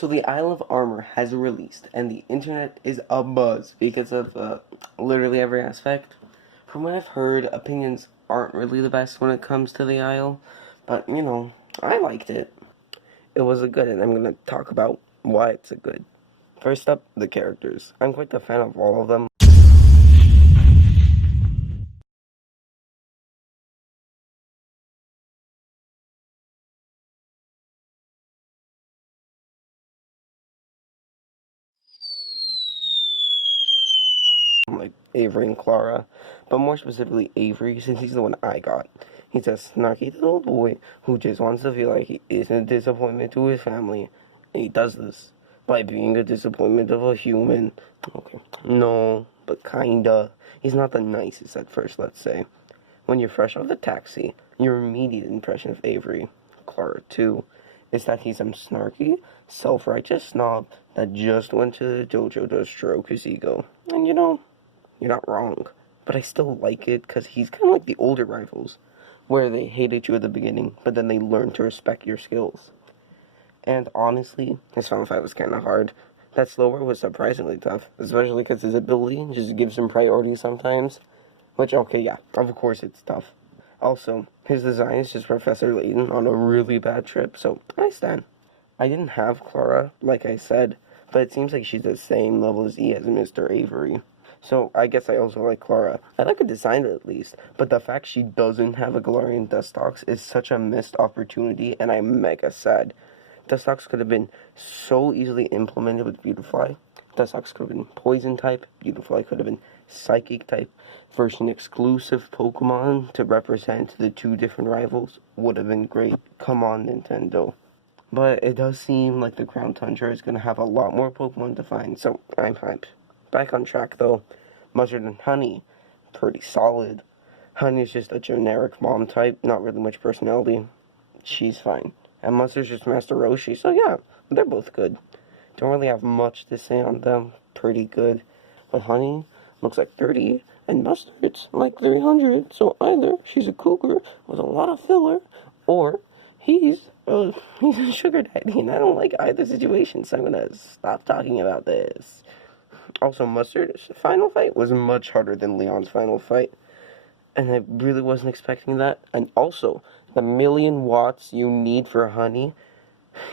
So the Isle of Armour has released, and the internet is abuzz because of literally every aspect. From what I've heard, opinions aren't really the best when it comes to the Isle, but I liked it. It was a good, and I'm gonna talk about why it's a good. First up, the characters. I'm quite a fan of all of them. Like Avery and Klara, but more specifically Avery, since he's the one I got. He's a snarky little boy who just wants to feel like he isn't a disappointment to his family, and he does this by being a disappointment of a human. Okay, no, but kinda. He's not the nicest at first, let's say. When you're fresh off the taxi, your immediate impression of Avery, Klara too, is that he's some snarky, self-righteous snob that just went to the dojo to stroke his ego. And you're not wrong, but I still like it because he's kind of like the older rivals, where they hated you at the beginning, but then they learned to respect your skills. And honestly, his final fight was kind of hard. That slower was surprisingly tough, especially because his ability just gives him priority sometimes. Which, okay, yeah, of course it's tough. Also, his design is just Professor Layton on a really bad trip, so I stand. I didn't have Klara, like I said, but it seems like she's the same level as he as Mr. Avery. So I guess I also like Klara. I like her design at least, but the fact she doesn't have a Galarian Dustox is such a missed opportunity, and I'm mega sad. Dustox could have been so easily implemented with Beautifly. Dustox could have been Poison type, Beautifly could have been Psychic type. Version exclusive Pokemon to represent the two different rivals would have been great. Come on, Nintendo. But it does seem like the Crown Tundra is going to have a lot more Pokemon to find, so I'm hyped. Back on track though, Mustard and Honey, pretty solid. Honey is just a generic mom type, not really much personality. She's fine. And Mustard's just Master Roshi, so yeah, they're both good. Don't really have much to say on them, pretty good. But Honey looks like 30, and Mustard's like 300, so either she's a cougar with a lot of filler, or he's a sugar daddy, and I don't like either situation, so I'm gonna stop talking about this. Also, Mustard's final fight was much harder than Leon's final fight, and I really wasn't expecting that. And also, the 1,000,000 watts you need for Honey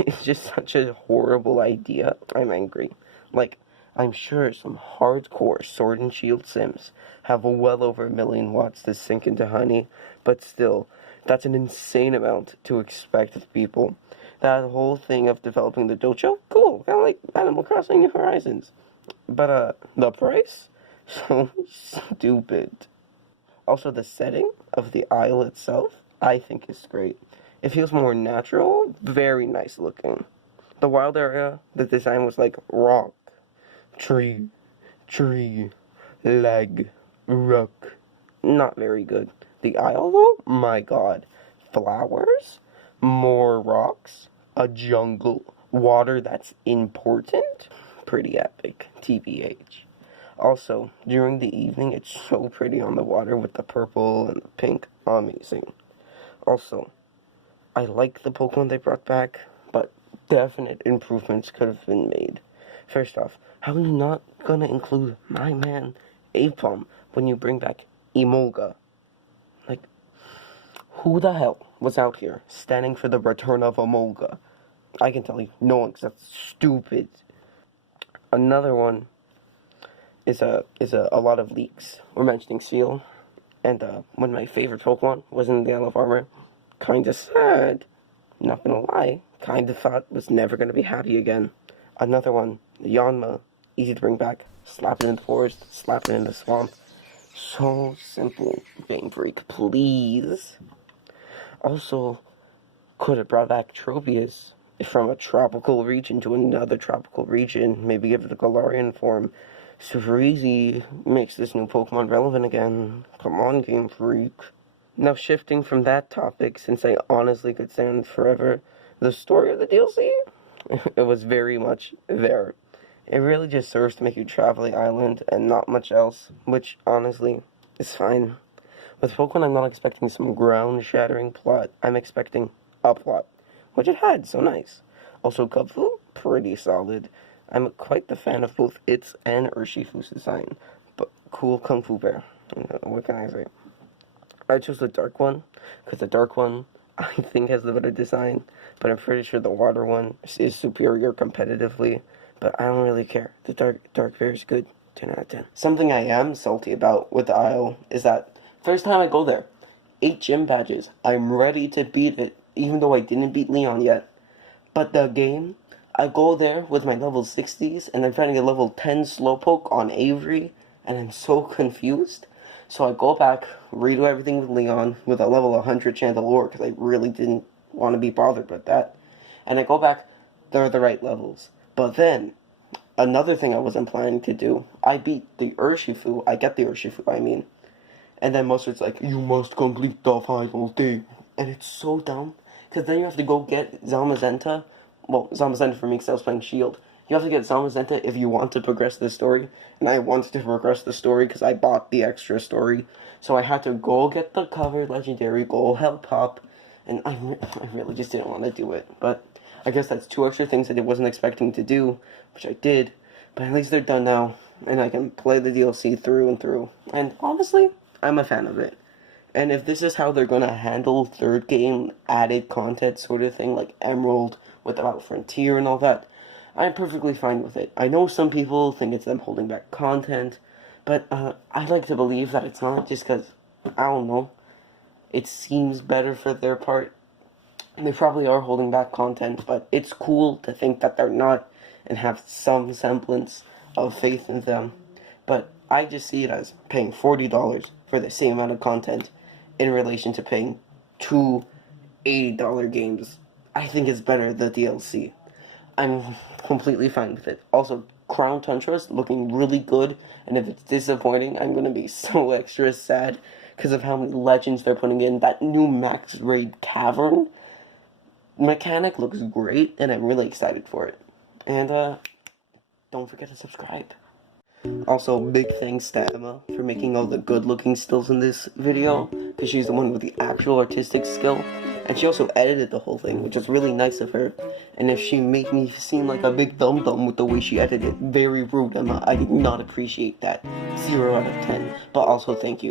is just such a horrible idea. I'm angry. Like, I'm sure some hardcore Sword and Shield sims have well over 1,000,000 watts to sink into Honey, but still, that's an insane amount to expect of people. That whole thing of developing the dojo, cool, kind of like Animal Crossing New Horizons. But, the price? So stupid. Also, the setting of the isle itself, I think is great. It feels more natural, very nice looking. The wild area, the design was like rock, tree, leg, rook. Not very good. The isle though, my god. Flowers, more rocks, a jungle, water that's important. Pretty epic, TBH. Also, during the evening, it's so pretty on the water with the purple and the pink. Amazing. Also, I like the Pokemon they brought back, but definite improvements could have been made. First off, how are you not gonna include my man, Apom, when you bring back Emolga? Like, who the hell was out here standing for the return of Emolga? I can tell you, no one, 'cause that's stupid. Another one is a lot of leaks. We're mentioning Seal, and one of my favorite Pokemon was in the Isle of Armour. Kinda sad. Not gonna lie. Kinda thought was never gonna be happy again. Another one, Yanma. Easy to bring back. Slap it in the forest, slap it in the swamp. So simple. Game Freak, please. Also, could have brought back Tropius from a tropical region to another tropical region. Maybe give it a Galarian form. Super easy makes this new Pokemon relevant again. Come on, Game Freak. Now shifting from that topic, since I honestly could stay on forever, the story of the DLC, it was very much there. It really just serves to make you travel the island and not much else, which honestly is fine. With Pokemon, I'm not expecting some ground-shattering plot. I'm expecting a plot, which it had, so nice. Also, Kubfu, pretty solid. I'm quite the fan of both its and Urshifu's design, but cool Kung Fu Bear. What can I say? I chose the dark one, because the dark one, I think, has the better design, but I'm pretty sure the water one is superior competitively, but I don't really care. The dark bear is good. 10 out of 10. Something I am salty about with the Isle is that first time I go there, 8 gym badges. I'm ready to beat it, even though I didn't beat Leon yet. But the game, I go there with my level 60s, and I'm trying to get level 10 Slowpoke on Avery, and I'm so confused. So I go back, redo everything with Leon, with a level 100 Chandelure, because I really didn't want to be bothered with that. And I go back, they're the right levels. But then, another thing I wasn't planning to do, I beat the Urshifu, I mean. And then Mustard's like, you must complete the final day. And it's so dumb, because then you have to go get Zamazenta. Well, Zamazenta for me, because I was playing Shield. You have to get Zamazenta if you want to progress the story. And I wanted to progress the story because I bought the extra story. So I had to go get the covered legendary, go help Pop. And I really just didn't want to do it. But I guess that's 2 extra things that I wasn't expecting to do, which I did. But at least they're done now. And I can play the DLC through and through. And honestly, I'm a fan of it. And if this is how they're going to handle third game added content sort of thing, like Emerald without Frontier and all that, I'm perfectly fine with it. I know some people think it's them holding back content, but I like to believe that it's not, just because, I don't know, it seems better for their part. They probably are holding back content, but it's cool to think that they're not and have some semblance of faith in them. But I just see it as paying $40 for the same amount of content in relation to paying 2 $80 games. I think it's better the DLC. I'm completely fine with it. Also, Crown Tundra's looking really good, and if it's disappointing, I'm gonna be so extra sad because of how many legends they're putting in. That new Max Raid Cavern mechanic looks great, and I'm really excited for it. And, don't forget to subscribe. Also, big thanks to Emma for making all the good-looking stills in this video, because she's the one with the actual artistic skill, and she also edited the whole thing, which was really nice of her. And if she made me seem like a big dum-dum with the way she edited, very rude, Emma. I did not appreciate that. 0 out of 10. But also, thank you.